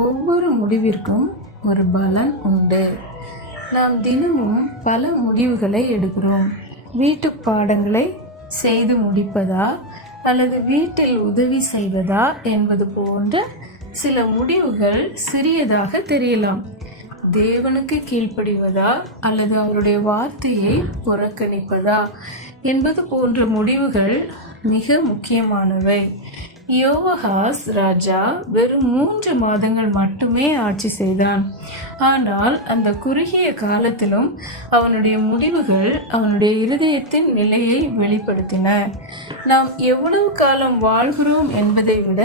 ஒவ்வொரு முடிவிற்கும் ஒரு பலன் உண்டு. நாம் தினமும் பல முடிவுகளை எடுக்கிறோம். வீட்டு பாடங்களை செய்து முடிப்பதா அல்லது வீட்டில் உதவி செய்வதா என்பது போன்ற சில முடிவுகள் சிறியதாக தெரியலாம். தேவனுக்கு கீழ்ப்படிவதா அல்லது அவருடைய வார்த்தையை புறக்கணிப்பதா என்பது போன்ற முடிவுகள் மிக முக்கியமானவை. யோவாகாஸ் ராஜா வெறும் 3 மாதங்கள் மட்டுமே ஆட்சி செய்தான். ஆனால் அந்த குறுகிய காலத்திலும் அவனுடைய முடிவுகள் அவனுடைய இருதயத்தின் நிலையை வெளிப்படுத்தின. நாம் எவ்வளவு காலம் வாழ்கிறோம் என்பதை விட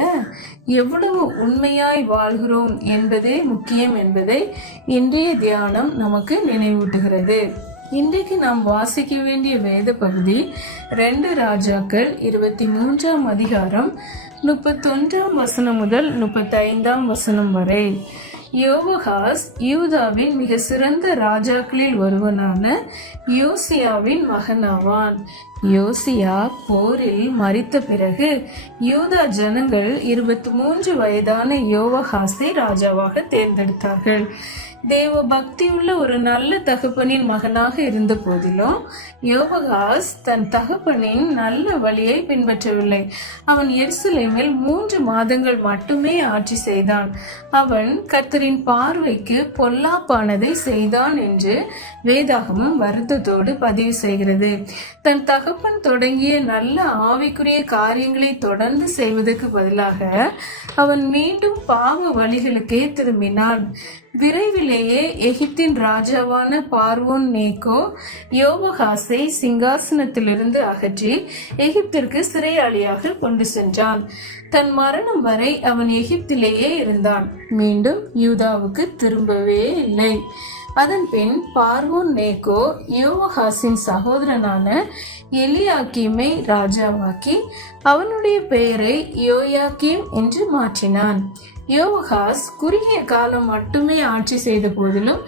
எவ்வளவு உண்மையாய் வாழ்கிறோம் என்பதே முக்கியம் என்பதை இன்றைய தியானம் நமக்கு நினைவூட்டுகிறது. இன்றைக்கு நாம் வாசிக்க வேண்டிய வேத பகுதி 2 ராஜாக்கள் 23ஆம் அதிகாரம் 31ஆம் வசனம் முதல் 35ஆம் வசனம் வரை. யோவாகாஸ் யூதாவின் மிக சிறந்த ராஜாக்களில் ஒருவனான யோசியாவின் மகனாவான். யோசியா போரில் மரித்த பிறகு யூதா ஜனங்கள் 23 வயதான யோவாகாசை ராஜாவாக தேர்ந்தெடுத்தார்கள். தேவ பக்தியுள்ள ஒரு நல்ல தகப்பனின் மகனாக இருந்த போதிலும் யோவாகாஸ் தன் தகப்பனின் நல்ல வழியை பின்பற்றவில்லை. அவன் எருசலேமில் 3 மாதங்கள் மட்டுமே ஆட்சி செய்தான். அவன் கர்த்தரின் பார்வைக்கு பொல்லாப்பானதை செய்தான் என்று வேதாகமம் வருத்தத்தோடு பதிவு செய்கிறது. தன் தகப்பன் தொடங்கிய நல்ல ஆவிக்குரிய காரியங்களை தொடர்ந்து செய்வதற்கு பதிலாக அவன் மீண்டும் பாவ வழிகளுக்கே திரும்பினான். விரைவிலேயே எகிப்தின் ராஜாவான பார்வோன் நேகோ யோவாகாசை சிங்காசனத்திலிருந்து அகற்றி எகிப்திற்கு சிறையாளியாக கொண்டு சென்றான். தன் மரணம் வரை அவன் எகிப்திலேயே இருந்தான். மீண்டும் யூதாவுக்கு திரும்பவே இல்லை. அதன் பின் பார்வோன் நேகோ யோவாகாசின் சகோதரனான எலியாக்கீமை ராஜாவாக்கி அவனுடைய பெயரை யோயாக்கீம் என்று மாற்றினான். யோவாகாஸ் குறுகிய காலம் மட்டுமே ஆட்சி செய்த போதிலும்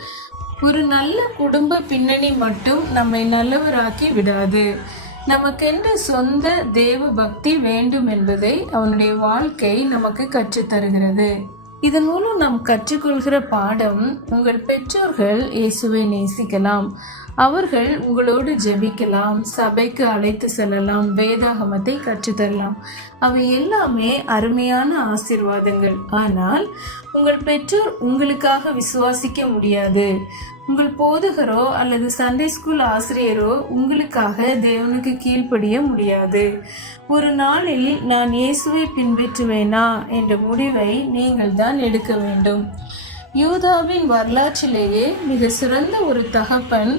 ஒரு நல்ல குடும்ப பின்னணி மட்டும் நம்மை நல்லவராக்கி விடாது. நமக்கென்று சொந்த தேவ பக்தி வேண்டும் என்பதை அவனுடைய வாழ்க்கை நமக்கு கற்றுத்தருகிறது. இதன் மூலம் நாம் கற்றுக்கொள்கிற பாடம், உங்கள் பெற்றோர்கள் இயேசுவை நேசிக்கலாம், அவர்கள் உங்களோடு ஜெபிக்கலாம், சபைக்கு அழைத்து செல்லலாம், வேதாகமத்தை கற்றுத்தரலாம். அவை எல்லாமே அருமையான ஆசீர்வாதங்கள். ஆனால் உங்கள் பெற்றோர் உங்களுக்காக விசுவாசிக்க முடியாது. உங்கள் போதகரோ அல்லது சண்டே ஸ்கூல் ஆசிரியரோ உங்களுக்காக தேவனுக்கு கீழ்ப்படிய முடியாது. ஒரு நாளில் நான் இயேசுவை பின்பற்றுவேனா என்ற முடிவை நீங்கள் தான் எடுக்க வேண்டும். யூதாவின் வரலாற்றிலேயே மிக சிறந்த ஒரு தகப்பன்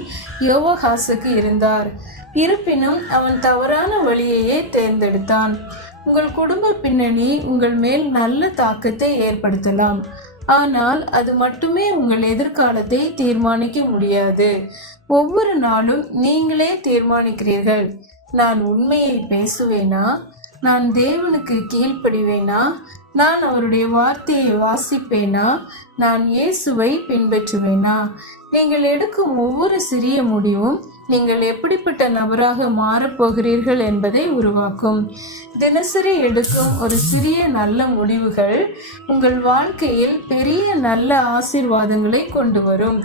யோவாகாசுக்கு இருந்தார். இருப்பினும் அவன் தவறான வழியையே தேர்ந்தெடுத்தான். உங்கள் குடும்ப பின்னணி உங்கள் மேல் நல்ல தாக்கத்தை ஏற்படுத்தலாம். ஆனால் அது மட்டுமே உங்கள் எதிர்காலத்தை தீர்மானிக்க முடியாது. ஒவ்வொரு நாளும் நீங்களே தீர்மானிக்கிறீர்கள். நான் உண்மையை பேசுவேனா? நான் தேவனுக்கு கீழ்ப்படிவேனா? நான் அவருடைய வார்த்தையை வாசிப்பேனா? நான் இயேசுவை பின்பற்றுவேனா? நீங்கள் எடுக்கும் ஒவ்வொரு சிறிய முடிவும் நீங்கள் எப்படிப்பட்ட நபராக மாறப்போகிறீர்கள் என்பதை உருவாக்கும். தினசரி எடுக்கும் ஒரு சிறிய நல்ல முடிவுகள் உங்கள் வாழ்க்கையில் பெரிய நல்ல ஆசீர்வாதங்களை கொண்டு வரும்.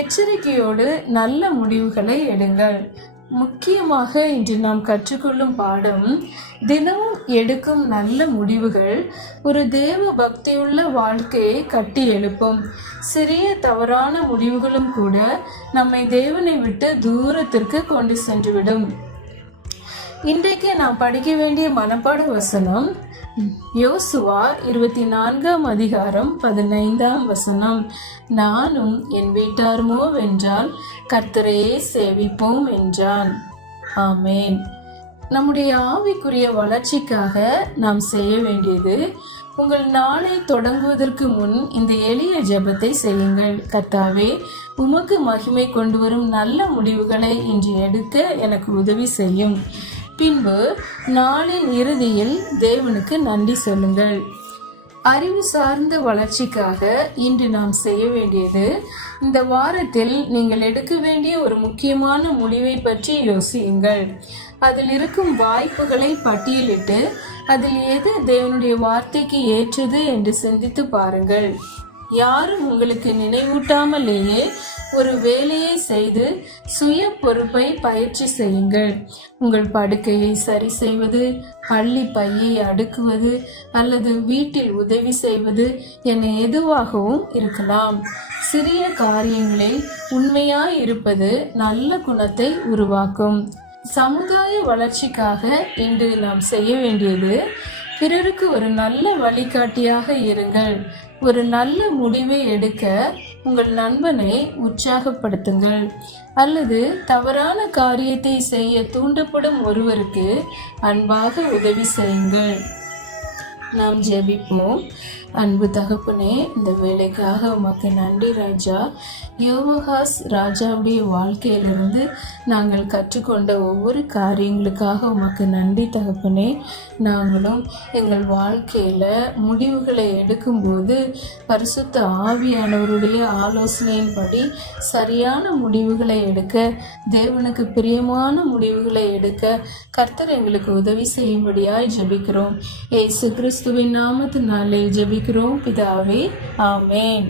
எச்சரிக்கையோடு நல்ல முடிவுகளை எடுங்கள். முக்கியமாக இன்று நாம் கற்றுக்கொள்ளும் பாடம், தினமும் எடுக்கும் நல்ல முடிவுகள் ஒரு தேவ பக்தியுள்ள வாழ்க்கையை கட்டி எழுப்பும். சிறிய தவறான முடிவுகளும் கூட நம்மை தேவனை விட்டு தூரத்திற்கு கொண்டு சென்றுவிடும். இன்றைக்கு நாம் படிக்க வேண்டிய மனப்பாட வசனம் யோசுவா 24ஆம் அதிகாரம் 15ஆம் வசனம். நானும் என் வீட்டாருமோ வென்றால் கர்த்தரையே சேவிப்போம் என்றான். ஆமேன். நம்முடைய ஆவிக்குரிய வளர்ச்சிக்காக நாம் செய்ய வேண்டியது, உங்கள் நாளை தொடங்குவதற்கு முன் இந்த எளிய ஜெபத்தை செய்யுங்கள். கர்த்தாவே, உமக்கு மகிமை கொண்டு வரும் நல்ல முடிவுகளை இன்று எடுக்க எனக்கு உதவி செய்யும். பின்பு நாளின் இறுதியில் தேவனுக்கு நன்றி சொல்லுங்கள். அறிவு சார்ந்த வளர்ச்சிக்காக இன்று நாம் செய்ய வேண்டியது, இந்த வாரத்தில் நீங்கள் எடுக்க வேண்டிய ஒரு முக்கியமான முடிவை பற்றி யோசியுங்கள். அதில் இருக்கும் வாய்ப்புகளை பட்டியலிட்டு அதில் எது தேவனுடைய வார்த்தைக்கு ஏற்றது என்று சிந்தித்து பாருங்கள். யாரும் உங்களுக்கு நினைவூட்டாமலேயே ஒரு வேலையை செய்து சுய பொறுப்பை பயிற்சி செய்யுங்கள். உங்கள் படுக்கையை சரி செய்வது, பள்ளி பையை அடுக்குவது அல்லது வீட்டில் உதவி செய்வது என எதுவாகவும் இருக்கலாம். சிறிய காரியங்களில் உண்மையாய் இருப்பது நல்ல குணத்தை உருவாக்கும். சமுதாய வளர்ச்சிக்காக இன்று நாம் செய்ய வேண்டியது, பிறருக்கு ஒரு நல்ல வழிகாட்டியாக இருங்கள். ஒரு நல்ல முடிவை எடுக்க உங்கள் நண்பனை உற்சாகப்படுத்துங்கள். அல்லது தவறான காரியத்தை செய்ய தூண்டப்படும் ஒருவருக்கு அன்பாக உதவி செய்யுங்கள். நாம் ஜெபிப்போம். அன்பு தகப்பனே, இந்த வேலைக்காக உமக்கு நன்றி ராஜா. யோவாகாஸ் ராஜாவுடைய வாழ்க்கையிலிருந்து நாங்கள் கற்றுக்கொண்ட ஒவ்வொரு காரியங்களுக்காக உமக்கு நன்றி தகப்பனே. நாங்களும் எங்கள் வாழ்க்கையில் முடிவுகளை எடுக்கும்போது பரிசுத்த ஆவியானவருடைய ஆலோசனையின்படி சரியான முடிவுகளை எடுக்க, தேவனுக்கு பிரியமான முடிவுகளை எடுக்க கர்த்தர் எங்களுக்கு உதவி செய்யும்படியாய் ஜெபிக்கிறோம். இயேசு கிறிஸ்துவின் நாமத்தினாலே ஜெபிக்கிறோம் பிதாவே, ஆமென்.